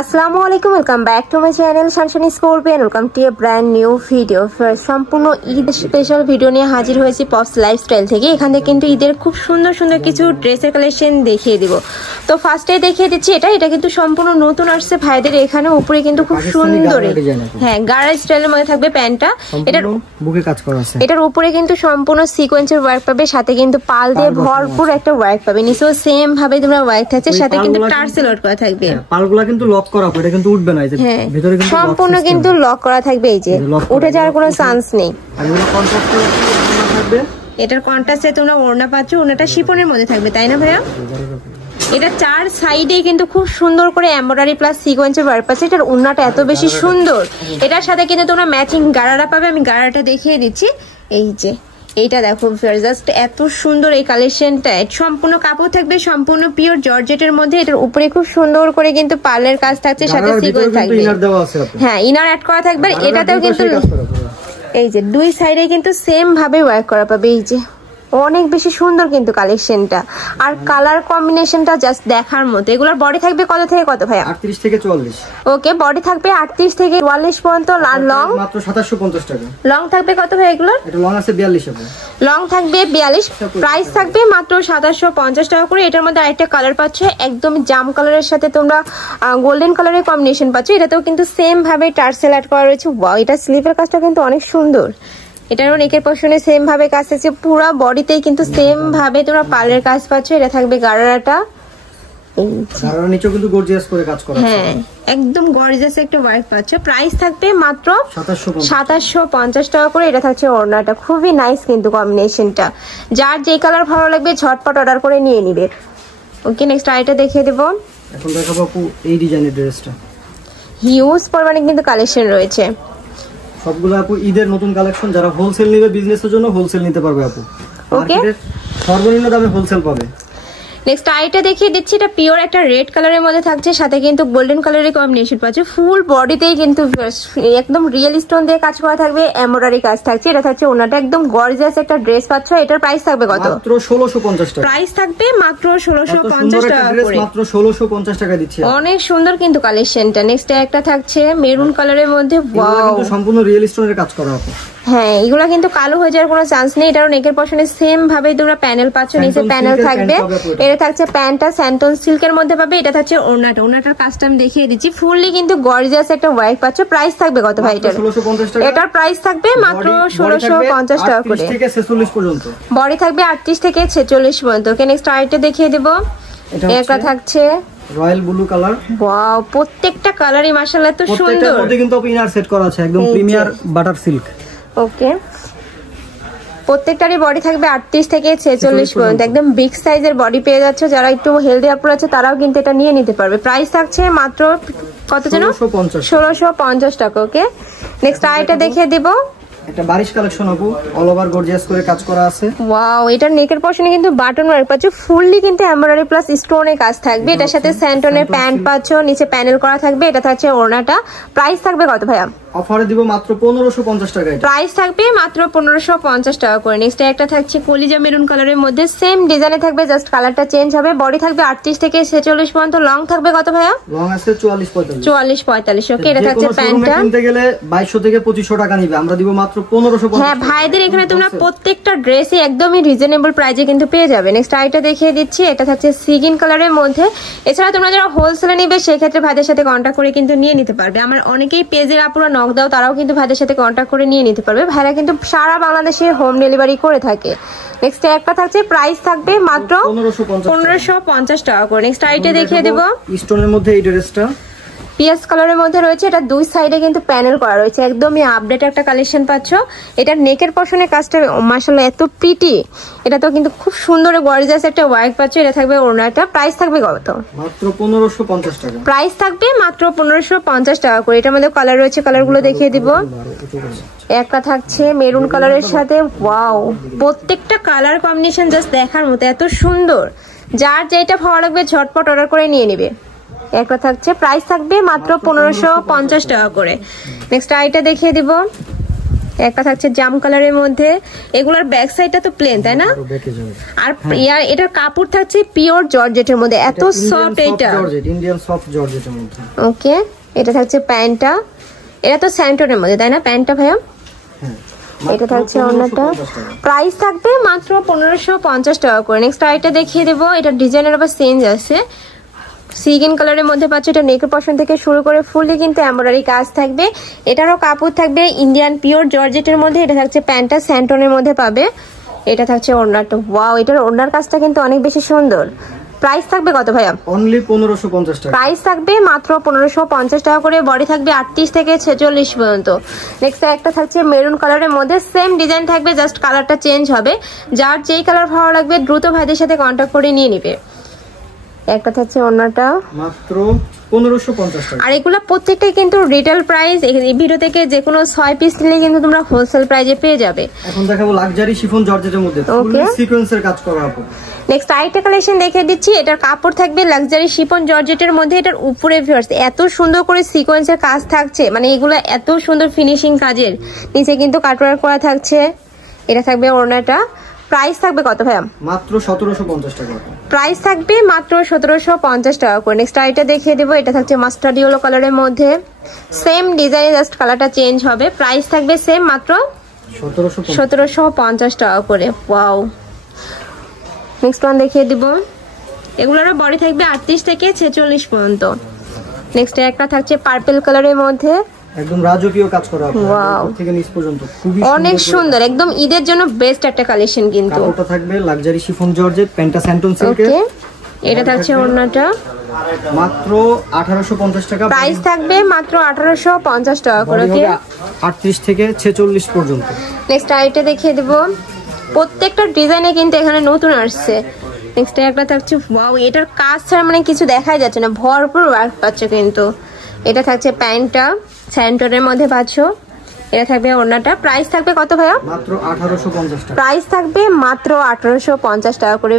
আসসালামু আলাইকুম, welcome back to my channel Sunshine scorpion. Welcome to A brand new video. সম্পূর্ণ Eid special video নিয়ে হাজির হয়েছি পপস লাইফস্টাইল থেকে। এখানে কিন্তু ঈদের খুব সুন্দর সুন্দর কিছু ড্রেসের কালেকশন দেখিয়ে দিব। তো ফার্স্টে দেখিয়ে দিচ্ছি এটা কিন্তু সম্পূর্ণ নতুন আসছে ভাইদের। এখানে উপরে কিন্তু খুব সুন্দর, হ্যাঁ, গাড়া স্টাইলের মধ্যে থাকবে প্যান্টটা। এটার বুকে কাজ করা আছে। এটার উপরে কিন্তু সম্পূর্ণ সিকোয়েন্সের ওয়ার্ক পাবে, সাথে কিন্তু পাল দিয়ে ভরপুর একটা ওয়ার্ক পাবে। নিচেও সেম ভাবে তোমরা ওয়ার্ক থাকছে, সাথে কিন্তু টার্সেল ওয়ার্ক করা থাকবে। পালগুলা কিন্তু লক করা, এটা কিন্তু উঠবে না, এই যে ভিতরে কিন্তু সম্পূর্ণ কিন্তু লক করা থাকবে, এই যে উঠে যাওয়ার কোনো চান্স নেই। আর এগুলো কন্ট্রাস্টে থাকবে। এটার কন্ট্রাস্টে তোমরা ওড়না পাচ্ছ, ওড়নাটা শিফনের মধ্যে থাকবে, তাই না ভাইয়া? এটা চার সাইডে কিন্তু খুব সুন্দর করে এমব্রয়ডারি প্লাস সিকোয়েন্সের ওয়ার্ক পাচ্ছে। এটার ওড়নাটা এত বেশি সুন্দর। এটার সাথে কিন্তু তোমরা ম্যাচিং গাড়ারা পাবে। আমি গাড়াটা দেখিয়ে দিচ্ছি, এই যে এইটা দেখো, জাস্ট এত সুন্দর এই কালেকশনটা। সম্পূর্ণ কাপড় থাকবে, সম্পূর্ণ পিওর জর্জেটের মধ্যে। এটার উপরে খুব সুন্দর করে কিন্তু পার্লের কাজ থাকছে, সাথে সিকোয়েন্স থাকবে। হ্যাঁ, ইনার অ্যাড করা থাকবে। এটাতেও কিন্তু এই যে দুই সাইডে কিন্তু সেম ভাবে ওয়ার্ক করা পাবে। এই যে অনেক বেশি সুন্দর কিন্তু কালেকশনটা, আর কালার কম্বিনেশনটা জাস্ট দেখার মতো। এগুলোর বডি থাকবে কত থেকে কত ভাইয়া? 38 থেকে 44। ওকে, বডি থাকবে 38 থেকে 44 পর্যন্ত। আর লং মাত্র 2750 টাকা। লং থাকবে কত ভাই এগুলোর? এটা লং আছে 42 হবে। লং থাকবে 42, প্রাইস থাকবে মাত্র 2750 টাকা করে। এটার মধ্যে আরেকটা কালার পাচ্ছ, একদম জাম কালারের সাথে তোমরা গোল্ডেন কালারের কম্বিনেশন পাচ্ছ। এটাতেও কিন্তু সেম ভাবে টার্সেল অ্যাড করা রয়েছে। ওয়াও, এটা স্লিভের কাজটা কিন্তু অনেক সুন্দর। এটারও নেকের পোরশনে সেম ভাবে কাজ আছে, পুরো বডিতেই কিন্তু সেম ভাবে তোমরা পার্লের কাজ পাচ্ছ। এটা থাকবে গাড়ারাটা, গাড়ার নিচেও কিন্তু গর্জিয়াস করে কাজ করা আছে। হ্যাঁ, একদম গর্জিয়াস একটা ওয়ার্ক পাচ্ছ। প্রাইস থাকবে মাত্র 2750 টাকা করে। এটা থাকছে ওড়নাটা, খুবই নাইস কিন্তু কম্বিনেশনটা। যার যে কালার ভালো লাগবে ঝটপট অর্ডার করে নিয়ে নিবে। ওকে, নেক্সট আইটা দেখিয়ে দেব। এখন দেখাবো আপু এই ডিজাইনের ড্রেসটা। হিউজ পরিমাণে কিন্তু কালেকশন রয়েছে সবগুলো আপু ঈদের নতুন কালেকশন। যারা হোলসেল নেবে বিজনেসের জন্য হোলসেল নিতে পারবে আপু। ওকে, সর্বনিম্ন দামে হোলসেল পাবে। নেক্সট আইটা দেখিয়ে দিচ্ছি। এটা পিওর একটা রেড কালারের মধ্যে থাকছে, সাথে কিন্তু গোল্ডেন কালারের কম্বিনেশন পাচ্ছে। ফুল বডিতেই কিন্তু একদম রিয়েল স্টোন দিয়ে কাজ করা থাকবে, এমব্রয়ডারি কাজ থাকছে। এটা থাকছে ওনাটা, একদম গর্জিয়াস একটা ড্রেস পাচ্ছ। এটার প্রাইস থাকবে কত? মাত্র 1650 টাকা। প্রাইস থাকবে মাত্র 1650 টাকা করে। মাত্র 1650 টাকা দিচ্ছি। অনেক সুন্দর কিন্তু কালেকশনটা। নেক্সট একটা থাকছে মেরুন কালারের মধ্যে। ওয়াও, কিন্তু সম্পূর্ণ রিয়েল স্টোনের কাজ করা আছে। হ্যাঁ, এগুলা কিন্তু কালো হয়ে যাওয়ার কোনো চান্স নেই। এটারও নেকের পশনে সেম ভাবে তোমরা প্যানেল পাচ্ছ, নিচে প্যানেল থাকবে। এটা থাকছে প্যান্টটা স্যান্টন সিল্কের মধ্যে পাবে। এটা থাকছে ওড়নাটা, ওড়নাটার কাজটা আমি দেখিয়ে দিচ্ছি। ফুললি কিন্তু গর্জিয়াস একটা ওয়ার্ক পাচ্ছ। প্রাইস থাকবে কত ভাই এটার? এটার প্রাইস থাকবে মাত্র 1650 টাকা করে। বডি থাকবে 38 থেকে 46 পর্যন্ত। ওকে, নেক্সট আইটা দেখিয়ে দেব। একটা থাকছে রয়্যাল ব্লু কালার। ওয়াও, প্রত্যেকটা কালারই মাশাআল্লাহ এত সুন্দর। প্রত্যেকটার মধ্যে কিন্তু ইনার সেট করা আছে, একদম প্রিমিয়ার বাটার সিল্ক। ওকে, প্রত্যেকটারই বডি থাকবে 38 থেকে 46 পর্যন্ত। একদম বিগ সাইজের বডি পেয়ে যাচ্ছ। যারা একটু হেলদি আপুর আছে তারাও কিন্তু এটা নিয়ে নিতে পারবে। প্রাইস থাকছে মাত্র কত যেন? 1650 টাকা। ওকে, নেক্সট আইটা দেখিয়ে দিব। এটা বারিশ কালেকশন আপু, অল ওভার গর্জিয়াস করে কাজ করা আছে। ওয়াও, এটার নেকের পশনে কিন্তু বাটন ওয়ার্ক পাচ্ছ, ফুললি কিন্তু এমব্রয়ডারি প্লাস স্টোনের কাজ থাকবে। এটার সাথে স্যান্টনের প্যান্ট পাচ্ছ, নিচে প্যানেল করা থাকবে। এটা থাকছে ওড়নাটা। প্রাইস থাকবে কত ভাইয়া? অফারে দিব মাত্র 1550 টাকা। প্রাইস থাকবে মাত্র 1550 টাকা করে। নেক্সট একটা থাকছে কলিজা মেরুন কালারের মধ্যে, সেম ডিজাইনে থাকবে, জাস্ট কালারটা চেঞ্জ হবে। বডি থাকবে 38 থেকে 46 পর্যন্ত। লং থাকবে কত ভাইয়া? লং আছে 44-45। ওকে, এটা থাকছে প্যান্টটা। কিনতে গেলে 2200 থেকে 2500 টাকা নিবে, আমরা দিব মাত্র 1550। হ্যাঁ, ভাইদের এখানে তোমরা প্রত্যেকটা ড্রেসই একদমই রিজনেবল প্রাইসে কিন্তু পেয়ে যাবে। নেক্সট আইটা দেখিয়ে দিচ্ছি। এটা থাকছে সিগিন কালারের মধ্যে। এছাড়া তোমরা যারা হোলসেলে নিবে সেক্ষেত্রে ভাইদের সাথে কন্ট্যাক্ট করে কিন্তু নিয়ে নিতে পারবে। আমার অনেকেই পেজের আপুরা নক দাও, তারাও কিন্তু ভাইদের সাথে কন্ট্যাক্ট করে নিয়ে নিতে পারবে। ভাইরা কিন্তু সারা বাংলাদেশে হোম ডেলিভারি করে থাকে। নেক্সট একটা থাকছে, প্রাইস থাকবে মাত্র 1550 টাকা করে। নেক্সট আইটা দেখিয়ে দেব। স্টোনের মধ্যে এই ড্রেসটা পিয়াস কালারের মধ্যে রয়েছে। এটা দুই সাইডে কিন্তু প্যানেল করা রয়েছে, একদমই আপডেট একটা কালেকশন পাচ্ছ। এটার নেকের পশনে কাজটা মাশাআল্লাহ এত প্রিটি। এটা তো কিন্তু খুব সুন্দর গর্জিয়াস একটা ওয়ার্ক পাচ্ছ। এটা থাকবে ওড়নাটা। প্রাইস থাকবে কত? মাত্র 1550 টাকা। প্রাইস থাকবে মাত্র 1550 টাকা করে। এটার মধ্যে কালার রয়েছে, কালারগুলো দেখিয়ে দিব। একটা থাকছে মেরুন কালারের সাথে। ওয়াও, প্রত্যেকটা কালার কম্বিনেশন জাস্ট দেখার মতো, এত সুন্দর। যার যেটা ভালো লাগবে ঝটপট অর্ডার করে নিয়ে নেবে। একটা থাকছে, প্রাইস থাকবে মাত্র 1550 টাকা করে। নেক্সট আইটা দেখিয়ে দিব। একটা থাকছে জাম কালারের মধ্যে, এগুলোর ব্যাক সাইডটা তো প্লেন তাই না? আর এটার কাপড় থাকছে পিওর জর্জেটের মধ্যে, এত সফট এটা ইন্ডিয়ান সফট জর্জেটের মধ্যে। ওকে, এটা থাকছে প্যান্টটা, এটা তো স্যান্টনের মধ্যে তাই না প্যান্টটা ভাইয়া? এটা থাকছে ওড়নাটা, প্রাইস থাকবে মাত্র 1550 টাকা করে। নেক্সট আইটা দেখিয়ে দেবো, এটা ডিজাইনের আবার চেঞ্জ আছে, সিগিন কালারের মধ্যে পাচ্ছে। এটা নেকের পশন থেকে শুরু করে ফুললি কিন্তু এমব্রয়ডারি কাজ থাকবে। এটারও কাপড় থাকবে ইন্ডিয়ান পিওর জর্জেটের মধ্যে। এটা থাকছে প্যান্টটা স্যান্টনের মধ্যে পাবে। এটা থাকছে ওড়নাটা, ওয়াও এটার ওড়নার কাজটা কিন্তু অনেক বেশি সুন্দর। প্রাইস থাকবে কত ভাইয়া? অনলি 1550 টাকা। প্রাইস থাকবে মাত্র 1550 টাকা করে। বডি থাকবে 38 থেকে 46 পর্যন্ত। নেক্সট একটা থাকছে মেরুন কালারের মধ্যে, সেম ডিজাইন থাকবে, জাস্ট কালারটা চেঞ্জ হবে। যার যেই কালার ভালো লাগবে দ্রুত ভাইদের সাথে কন্ট্যাক্ট করে নিয়ে নিবে। একটা থাকছে ওড়নাটা মাত্র 1550 টাকা। আর এগুলো প্রত্যেকটাই কিন্তু রিটেল প্রাইস। এই ভিডিও থেকে যে কোনো 6 পিস নিলে কিন্তু তোমরা হোলসেল প্রাইসে পেয়ে যাবে। এখন দেখাবো লাক্সারি শিফন জর্জেটের মধ্যে ফুল সিকোয়েন্সের কাজ করা আপু। নেক্সট আইটা কালেকশন দেখিয়ে দিচ্ছি, এটার কাপড় থাকবে লাক্সারি শিফন জর্জেটের মধ্যে। এটার উপরে ভিউয়ার্স এত সুন্দর করে সিকোয়েন্সের কাজ থাকছে, মানে এগুলো এত সুন্দর ফিনিশিং কাজের। নিচে কিন্তু কাটওয়ার্ক করা থাকছে। এটা থাকবে ওড়নাটা, প্রাইস থাকবে কত ভাইয়া? মাত্র 1750 টাকা। প্রাইস থাকবে মাত্র 1750 টাকা করে। নেক্সট আইটা দেখিয়ে দেবো, এটা থাকছে মাস্টার্ড ইয়েলো কালারের মধ্যে, সেম ডিজাইন, জাস্ট কালারটা চেঞ্জ হবে। প্রাইস থাকবে সেম মাত্র 1750 টাকা করে। ওয়াও, নেক্সট ওয়ান দেখিয়ে দিব, এগুলোর বডি থাকবে 38 থেকে 46 পর্যন্ত। নেক্সট একটা থাকছে পার্পল কালারের মধ্যে, একদম রাজকীয় কাজ করা আছে থেকে নিচ পর্যন্ত, খুবই অনেক সুন্দর, একদম ঈদের জন্য বেস্ট একটা কালেকশন। কিন্তু কাপড়টা থাকবে লাক্সারি শিফন জর্জেট, প্যান্টটা স্যান্টন সিল্কের। ওকে, এটা থাকছে ওড়নাটা, মাত্র 1850 টাকা। প্রাইস থাকবে মাত্র 1850 টাকা করে। ওকে, 38 থেকে 46 পর্যন্ত। নেক্সট আইটা দেখিয়ে দেব, প্রত্যেকটা ডিজাইনে কিন্তু এখানে নতুন আসছে। নেক্সট একটা থাকছে, ওয়াও এটার কাজ ছাড়া মানে কিছু দেখাই যাচ্ছে না, ভরপুর ওয়ার্ক পাচ্ছে কিন্তু। এটা থাকছে প্যান্টটা স্যান্টনের মধ্যে পাচ্ছ। এটা থাকবে ওড়নাটা, প্রাইস থাকবে কত ভাইয়া? মাত্র 1850 টাকা। প্রাইস থাকবে মাত্র 1850 টাকা করে।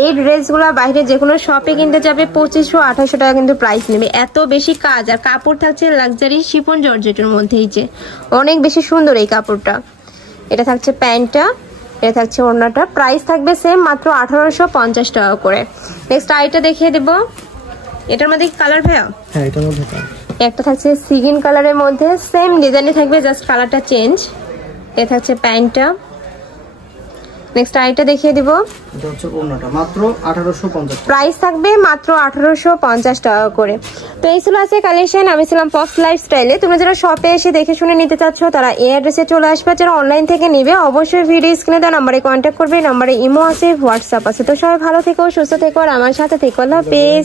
এই ড্রেসগুলো বাইরে যে কোনো শপে কিনতে যাবে 2500-2800 টাকা কিন্তু প্রাইস নেবে, এত বেশি কাজ। আর কাপড় থাকছে লাক্সারি শিফন জর্জেটের মধ্যেই, যে অনেক বেশি সুন্দর এই কাপড়টা। এটা থাকছে প্যান্টটা, এটা থাকছে ওড়নাটা, প্রাইস থাকবে সেম মাত্র 1850 টাকা করে। নেক্সট আইটা দেখিয়ে দেব, এটার মধ্যে কালার ভাইয়া? হ্যাঁ, এটার মধ্যে একটা থাকছে সিগিন কালারের মধ্যে, সেম ডিজাইনে থাকবে, জাস্ট কালারটা চেঞ্জ। এটা থাকছে প্যান্টটা। নেক্সট আইটা দেখিয়ে দিব, এটা হচ্ছে ওড়নাটা, মাত্র 1850। প্রাইস থাকবে মাত্র 1850 টাকা করে। তো এই ছিল আছে কালেকশন। আমি ছিলাম পপস লাইফস্টাইলে। তোমরা যারা শপে এসে দেখে শুনে নিতে চাচ্ছ তারা এই অ্যাড্রেসে চলে আসবে। যারা অনলাইন থেকে নিবে অবশ্যই ভিডিও স্ক্রিনে দেওয়া নাম্বারে কন্ট্যাক্ট করবে। নাম্বারে ইমো আছে, হোয়াটসঅ্যাপ আছে। তো সবাই ভালো থেকো, সুস্থ থেকো, আর আমার সাথে থেকো। আল্লাহ হাফেজ।